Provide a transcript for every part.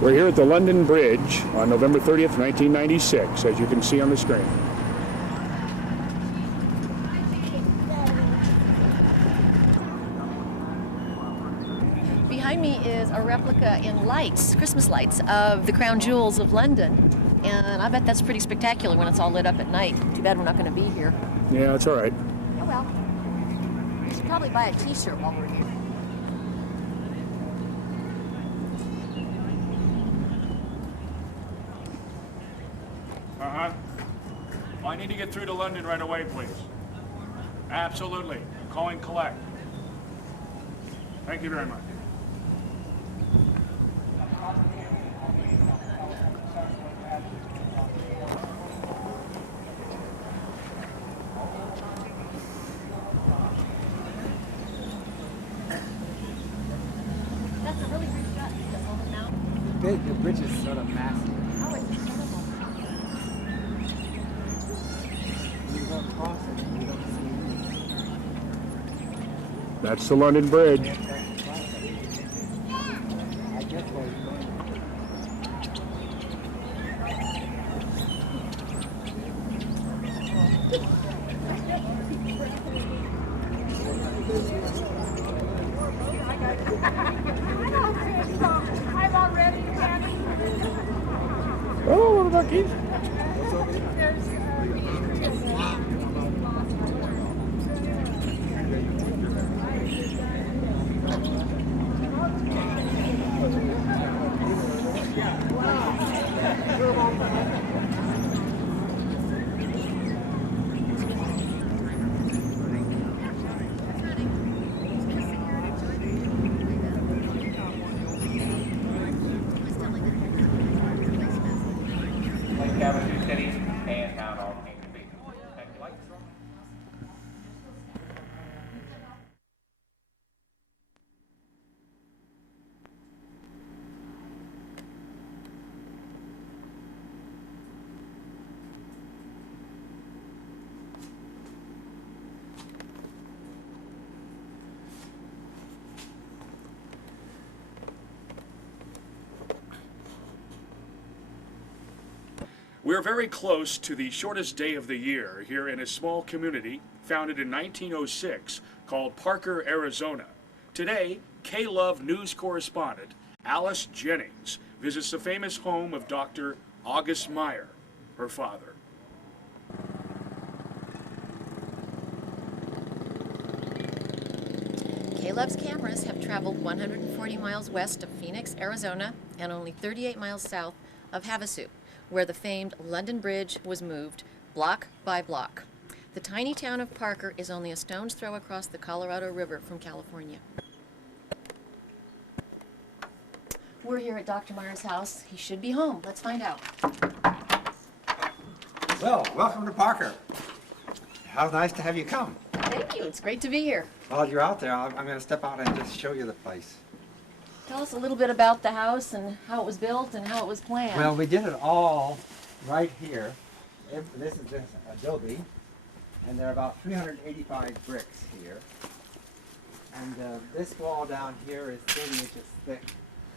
We're here at the London Bridge on November 30th, 1996, as you can see on the screen. Behind me is a replica in lights, Christmas lights, of the crown jewels of London. And I bet that's pretty spectacular when it's all lit up at night. Too bad we're not going to be here. Yeah, it's all right. Oh well. We should probably buy a t-shirt while we're here. I need to get through to London right away, please. Absolutely. Calling collect. Thank you very much. That's a really great shot. Just hold it now. The bridge is sort of massive. Oh, it's incredible. You go across it and you don't see anything. That's the London Bridge. I get where you're going. I'm already ready. Oh, what about Keith? We're very close to the shortest day of the year here in a small community founded in 1906 called Parker, Arizona. Today, K-Love news correspondent Alice Jennings visits the famous home of Dr. Gus Meier, her father. K-Love's cameras have traveled 140 miles west of Phoenix, Arizona, and only 38 miles south of Havasu, where the famed London Bridge was moved block by block. The tiny town of Parker is only a stone's throw across the Colorado River from California. We're here at Dr. Meier's house. He should be home. Let's find out. Well, welcome to Parker. How nice to have you come. Thank you. It's great to be here. While you're out there, I'm going to step out and just show you the place. Tell us a little bit about the house and how it was built and how it was planned. Well, we did it all right here. This is just adobe, and there are about 385 bricks here. And this wall down here is 30 inches thick,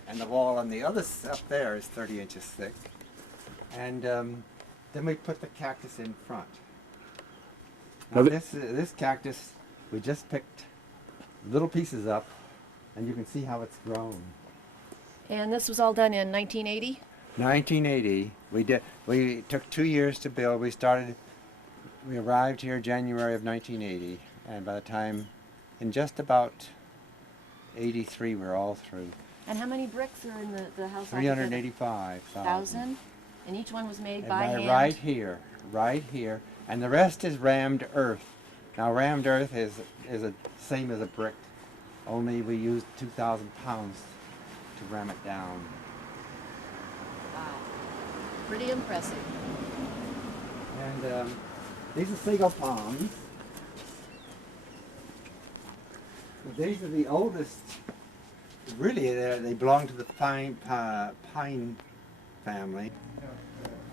and the wall on the other up there is 30 inches thick. And then we put the cactus in front. Now this cactus, we just picked little pieces up, and you can see how it's grown. And this was all done in 1980? 1980. We took 2 years to build. We arrived here January of 1980, and by the time, in just about 83, we're all through. And how many bricks are in the house? 385,000. And each one was made by hand? Right here. And the rest is rammed earth. Now rammed earth is the same as a brick, only we used 2,000 pounds to ram it down. Wow. Pretty impressive. And these are seagull palms. These are the oldest. Really, they belong to the pine family.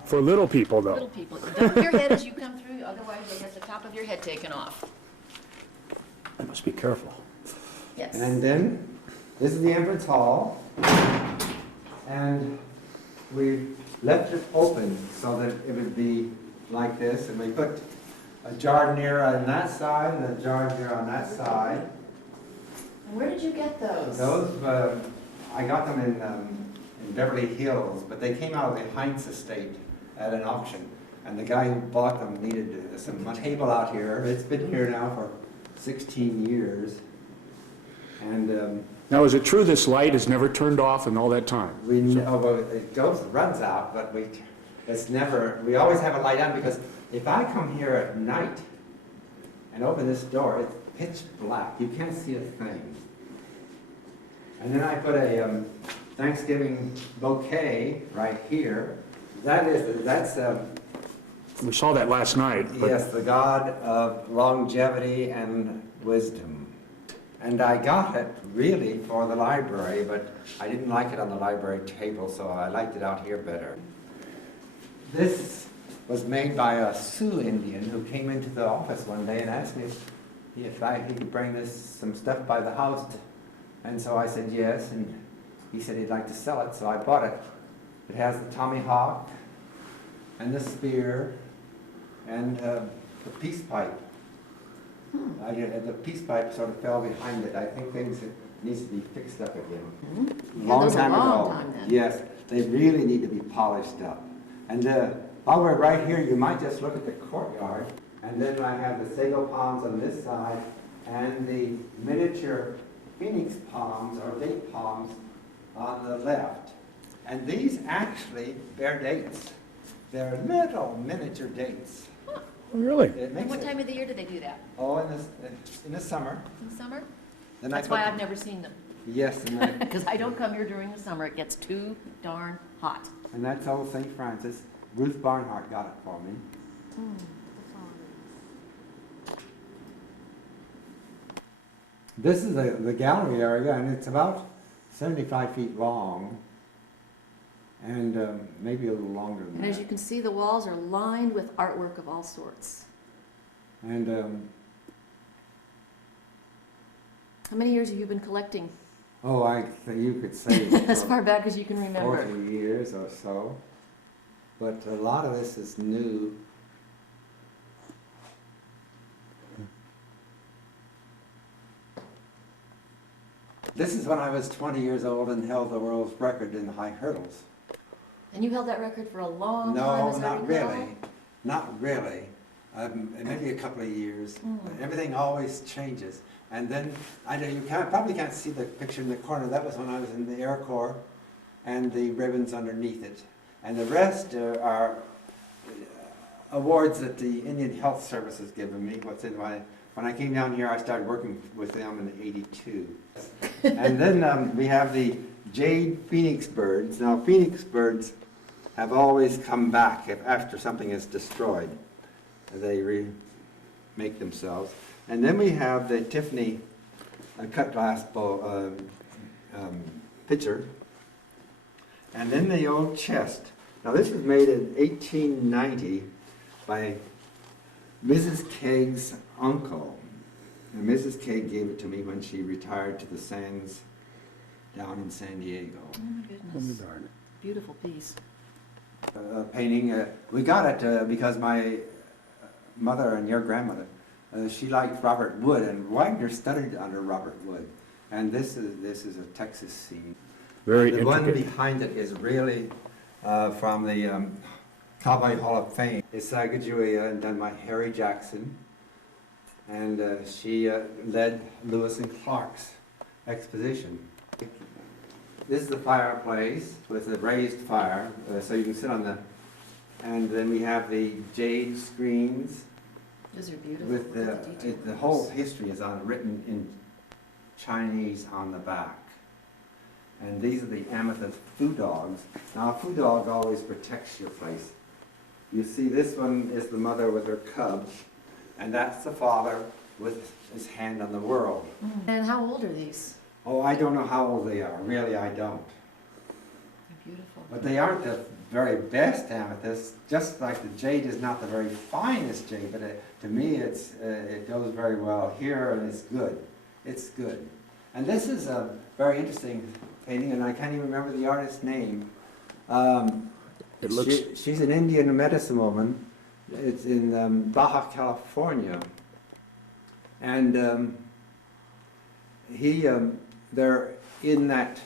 For little people, though. Little people. Don't hit your head as you come through, otherwise you'll get the top of your head taken off. I must be careful. Yes. And then, this is the entrance hall. And we left it open so that it would be like this, and we put a jardiniere on that side and a jardiniere on that side. And where did you get those? Those, I got them in Beverly Hills, but they came out of the Heinz estate at an auction. And the guy who bought them needed some table out here. It's been here now for 16 years. And Now, is it true this light is never turned off in all that time? we know, well, it runs out, but we always have a light on, because if I come here at night and open this door, it's pitch black. You can't see a thing. And then I put a Thanksgiving bouquet right here. That's We saw that last night. But yes, the god of longevity and wisdom. And I got it really for the library, but I didn't like it on the library table, so I liked it out here better. This was made by a Sioux Indian who came into the office one day and asked me if he could bring some stuff by the house. And so I said yes, and he said he'd like to sell it, so I bought it. It has the tomahawk and the spear and the peace pipe. The peace pipe sort of fell behind it. I think things needs to be fixed up again. Long time then. Yes, they really need to be polished up. And while we're right here, you might just look at the courtyard, and then I have the sago palms on this side and the miniature phoenix palms or date palms on the left. And these actually bear dates. They're little miniature dates. really? It makes And what it- time of the year do they do that? Oh, in the summer. In the summer? Then That's why I've never seen them. Yes, and, Because I don't come here during the summer. It gets too darn hot. and that's old St. Francis. Ruth Barnhart got it for me. This is the gallery area, and it's about 75 feet long, and maybe a little longer than And that. as you can see, the walls are lined with artwork of all sorts. And How many years have you been collecting? you could say As for far back as you can remember. 40 years or so, but a lot of this is new. This is when I was 20 years old and held the world's record in high hurdles. And you held that record for a long time, No, as I not recall? really. Not really. Maybe a couple of years. Mm. Everything always changes. And then, I know you probably can't see the picture in the corner. That was when I was in the Air Corps, and the ribbons underneath it. And the rest are awards that the Indian Health Service has given me. When I came down here, I started working with them in '82. And then we have the jade phoenix birds. Now, phoenix birds have always come back after something is destroyed. They remake themselves. And then we have the Tiffany cut glass bowl, pitcher. And then the old chest. Now, this was made in 1890 by Mrs. Kegg's uncle. And Mrs. Kegg gave it to me when she retired to the sands down in San Diego. Oh my goodness. Beautiful piece. Painting. We got it because my mother and your grandmother, she liked Robert Wood, and Wagner studied under Robert Wood. And this is a Texas scene. Very The one intricate. behind it is really from the Cowboy Hall of Fame. It's Sacagawea and done by Harry Jackson. And she led Lewis and Clark's exposition. This is the fireplace with the raised fire, so you can sit on the, and then we have the jade screens Those are beautiful. with Look at the the details. whole history is written in Chinese on the back. And these are the amethyst foo dogs. Now, a foo dog always protects your place. You see, this one is the mother with her cubs, and that's the father with his hand on the world. And how old are these? Oh, I don't know how old they are. Really, I don't. They're beautiful. But they aren't the very best amethyst, just like the jade is not the very finest jade, but to me it goes very well here, and it's good. It's good. And this is a very interesting painting, and I can't even remember the artist's name. It looks. She's an Indian medicine woman. It's in Baja California, and they're in that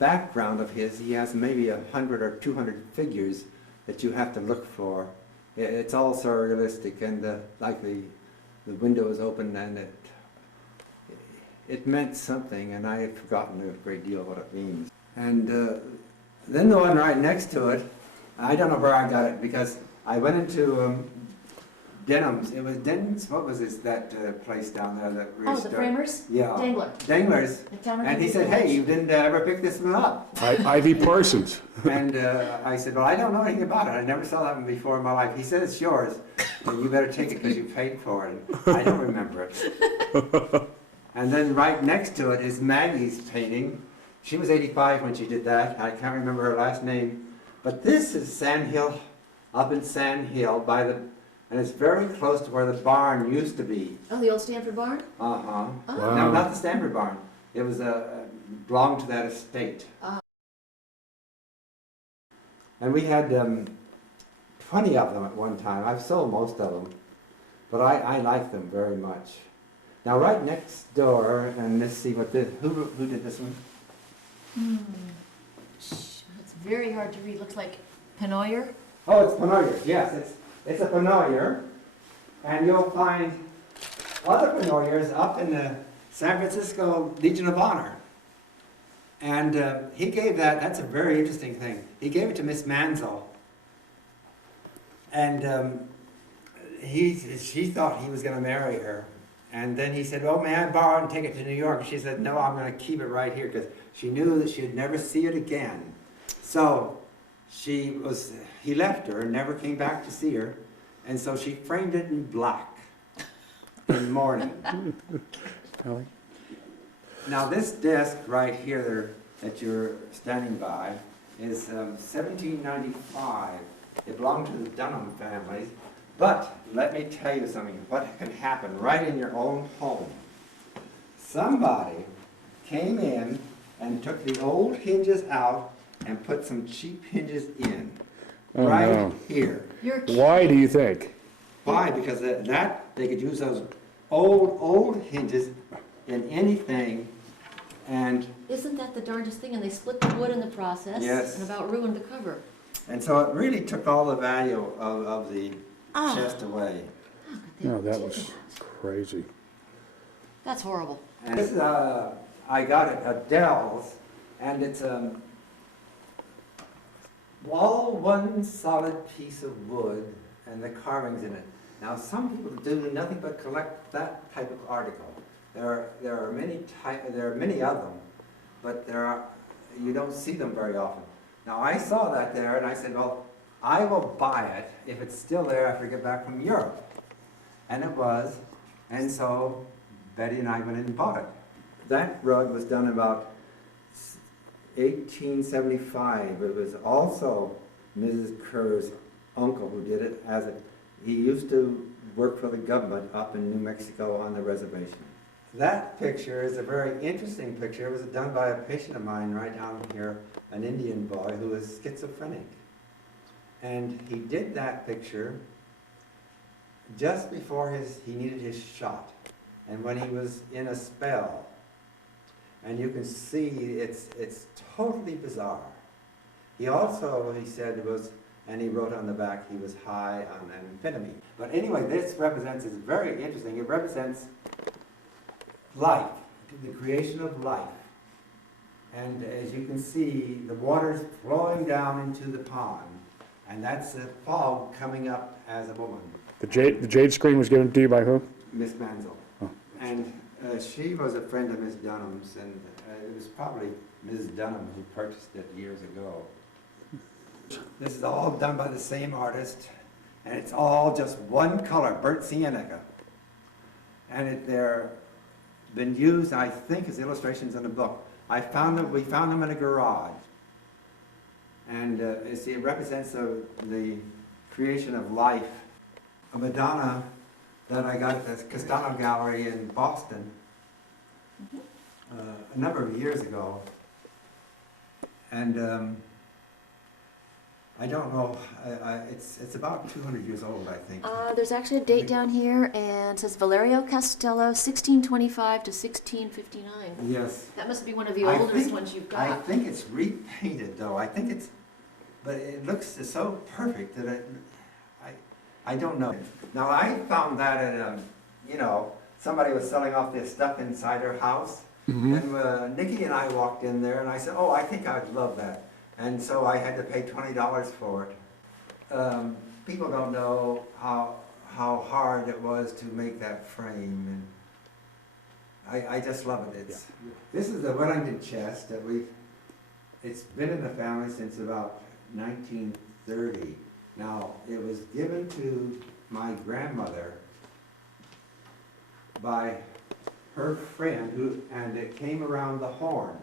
background of his. He has maybe 100 or 200 figures that you have to look for. It's all surrealistic, and like the window is open, and it meant something, and I had forgotten a great deal what it means. And then the one right next to it, I don't know where I got it, because I went into Denham's. It was Denham's. What was that place down there that Oh, the framers? Yeah. Dangler. Danglers. And he said, "Hey, you didn't ever pick this one up?" Ivy Parsons. And I said, "Well, I don't know anything about it. I never saw that one before in my life." He said, "It's yours, and you better take it because you paid for it." And I don't remember it. And then right next to it is Maggie's painting. She was 85 when she did that. I can't remember her last name. But this is Sand Hill, up in Sand Hill, and it's very close to where the barn used to be. Oh, the old Stanford barn? Uh-huh. Oh. Wow. No, not the Stanford barn. It was belonged to that estate. And we had 20 of them at one time. I've sold most of them, but I like them very much. Now, right next door, and let's see what this. Who did this one? It's very hard to read. Looks like Penoyer. Oh, it's Penoyer. Yes, it's a Penoyer, and you'll find other Penoyers up in the San Francisco Legion of Honor. And he gave that. That's a very interesting thing. He gave it to Miss Mansell, and she thought he was going to marry her. And then he said, "Oh, may I borrow it and take it to New York?" And she said, "No, I'm going to keep it right here," because she knew that she'd never see it again. So he left her and never came back to see her. And so she framed it in black in mourning. Now this desk right here that you're standing by is 1795. It belonged to the Dunham family. But let me tell you something, what can happen right in your own home. Somebody came in and took the old hinges out and put some cheap hinges in. Oh, right no. here. You're kidding. Why do you think? Why? Because they could use those old hinges in anything, and Isn't that the darndest thing? And they split the wood in the process. Yes. And about ruined the cover. so it really took all the value of the Oh. chest away. How could they No, that do was crazy. That's horrible. And this is, I got it at Dell's, and it's all one solid piece of wood, and the carvings in it. Now, some people do nothing but collect that type of article. There are many of them, but you don't see them very often. Now, I saw that there, and I said, well, I will buy it if it's still there after I get back from Europe. And it was, and so Betty and I went in and bought it. That rug was done about 1875. It was also Mrs. Kerr's uncle who did it. He used to work for the government up in New Mexico on the reservation. That picture is a very interesting picture. It was done by a patient of mine right down here, an Indian boy who is schizophrenic. And he did that picture just before he needed his shot, and when he was in a spell. And you can see it's totally bizarre. He said and he wrote on the back he was high on amphetamine. But anyway, this is very interesting. It represents life, the creation of life. And as you can see, the water's flowing down into the pond. And that's the fog coming up as a woman. The jade screen was given to you by who? Miss Mansell. Oh. And she was a friend of Miss Dunham's, and it was probably Mrs. Dunham who purchased it years ago. This is all done by the same artist, and it's all just one color, burnt sienna. And they're been used, I think, as illustrations in the book. We found them in a garage. And it represents the creation of life. A Madonna that I got at the Castano Gallery in Boston a number of years ago. And I don't know, it's about 200 years old, I think. There's actually a date down here, and it says Valerio Castello, 1625 to 1659. Yes. That must be one of the I oldest think- ones you've I got. think it's repainted though. I think it's, but it looks so perfect that I don't know. Now I found that at you know, somebody was selling off their stuff inside her house, and Nikki and I walked in there, and I said, "Oh, I think I'd love that," and so I had to pay $20 for it. People don't know how hard it was to make that frame, and I just love it. It's This is the Wellington chest that it's been in the family since about 1930. Now, it was given to my grandmother by her friend, and it came around the Horn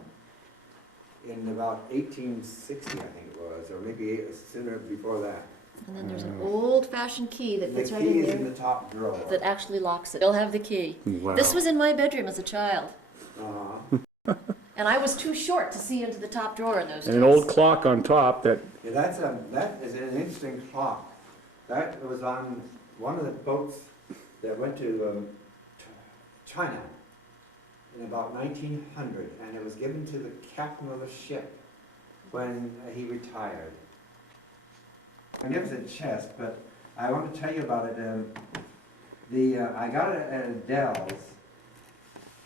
in about 1860, I think it was, or maybe sooner before that. And then there's an old-fashioned key that The fits right key in is in there the top drawer. that actually locks it. They'll have the key. Wow. This was in my bedroom as a child, Uh-huh. and I was too short to see into the top drawer in those days. And an old clock on top that, Yeah, that is an interesting clock. That was on one of the boats that went to China in about 1900, and it was given to the captain of the ship when he retired. Magnificent chest, but I want to tell you about it. I got it at Dell's.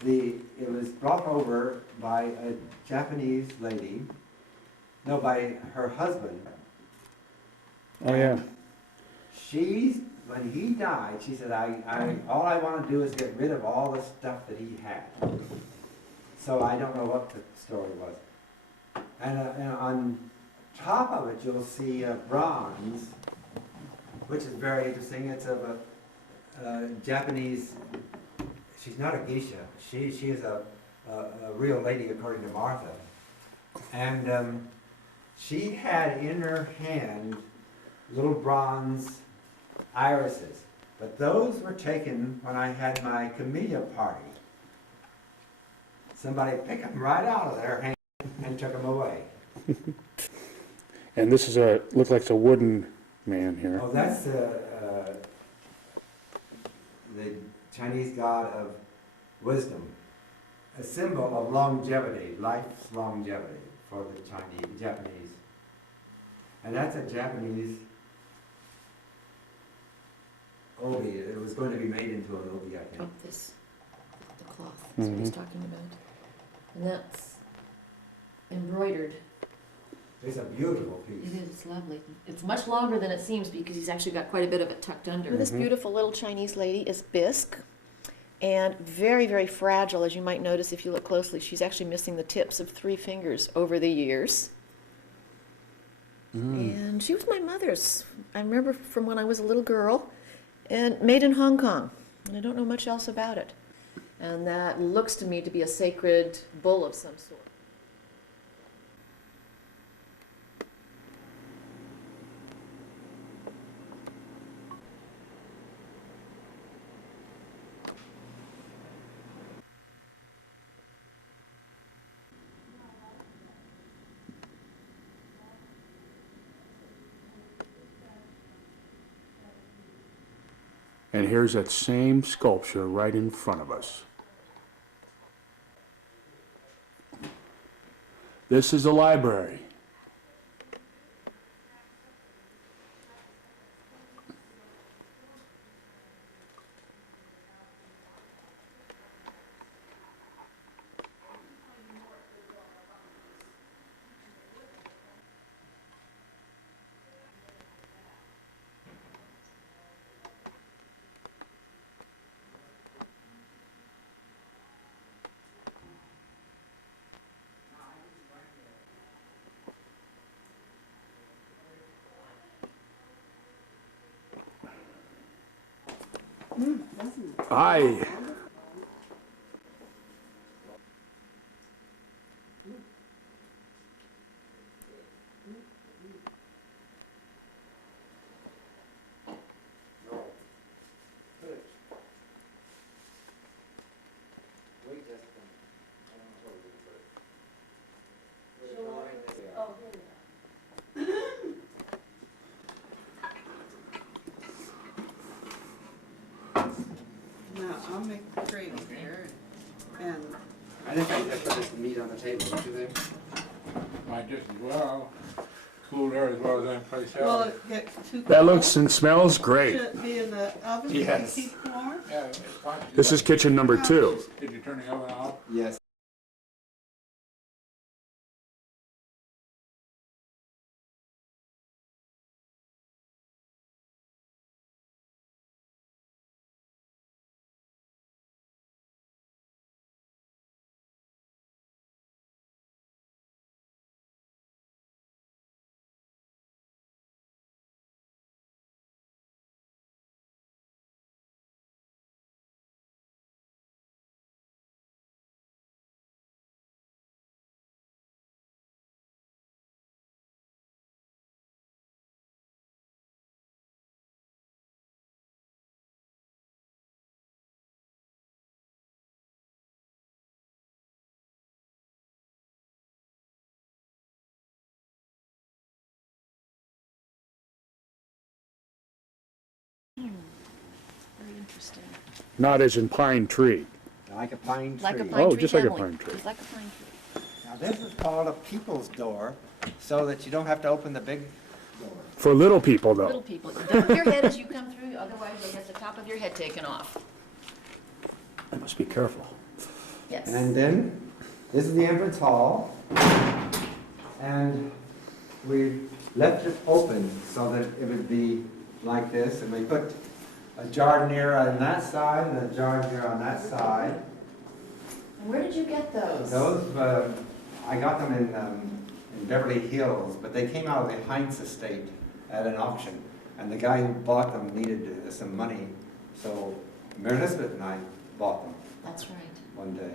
It was brought over by a Japanese lady, no, by her husband. oh yeah, When he died, she said, all I want to do is get rid of all the stuff that he had. So I don't know what the story was. And on top of it, you'll see bronze, which is very interesting. It's of a Japanese, she's not a geisha. She is a real lady, according to Martha. And she had in her hand little bronze irises, but those were taken when I had my camellia party. Somebody picked them right out of their hand and took them away. and this is looks like it's a wooden man here. Oh, that's the Chinese god of wisdom, a symbol of longevity, life's longevity for the Japanese. And that's a Japanese obi. It was going to be made into an obi, I Oh, think. the cloth, that's what he's talking about. And that's embroidered. It's a beautiful It piece. is, it's lovely. It's much longer than it seems because he's actually got quite a bit of it tucked under. This beautiful little Chinese lady is bisque and very, very fragile, as you might notice if you look closely. She's actually missing the tips of 3 fingers over the years. And she was my mother's. I remember from when I was a little girl, and made in Hong Kong. And I don't know much else about it. And that looks to me to be a sacred bull of some sort. And here's that same sculpture right in front of us. This is a library. Hi. I think I just put this meat on the table, don't you think? Might just as well. Cool there as well as any place Will else. it get too That cold? looks and smells great. Should it be in the oven to Yes. keep warm? Yeah, it's fine. This is kitchen number 2. Did you turn the oven off? Yes. Very interesting. Not as in pine tree. Like a pine tree. Like a pine Oh, tree just like a family. pine tree. Like a pine tree. Now this is called a people's door, so that you don't have to open the big door. For little people, Little though. people, duck your head as you come through, otherwise you'll get the top of your head taken off. I must be careful. Yes. And then, this is the entrance hall, and we left it open so that it would be like this, and we put a jardiniere on that side and a jardiniere on that side. And where did you get those? Those, I got them in Beverly Hills, but they came out of the Heinz estate at an auction, and the guy who bought them needed some money, so Mary Elizabeth and I bought them That's right. one day.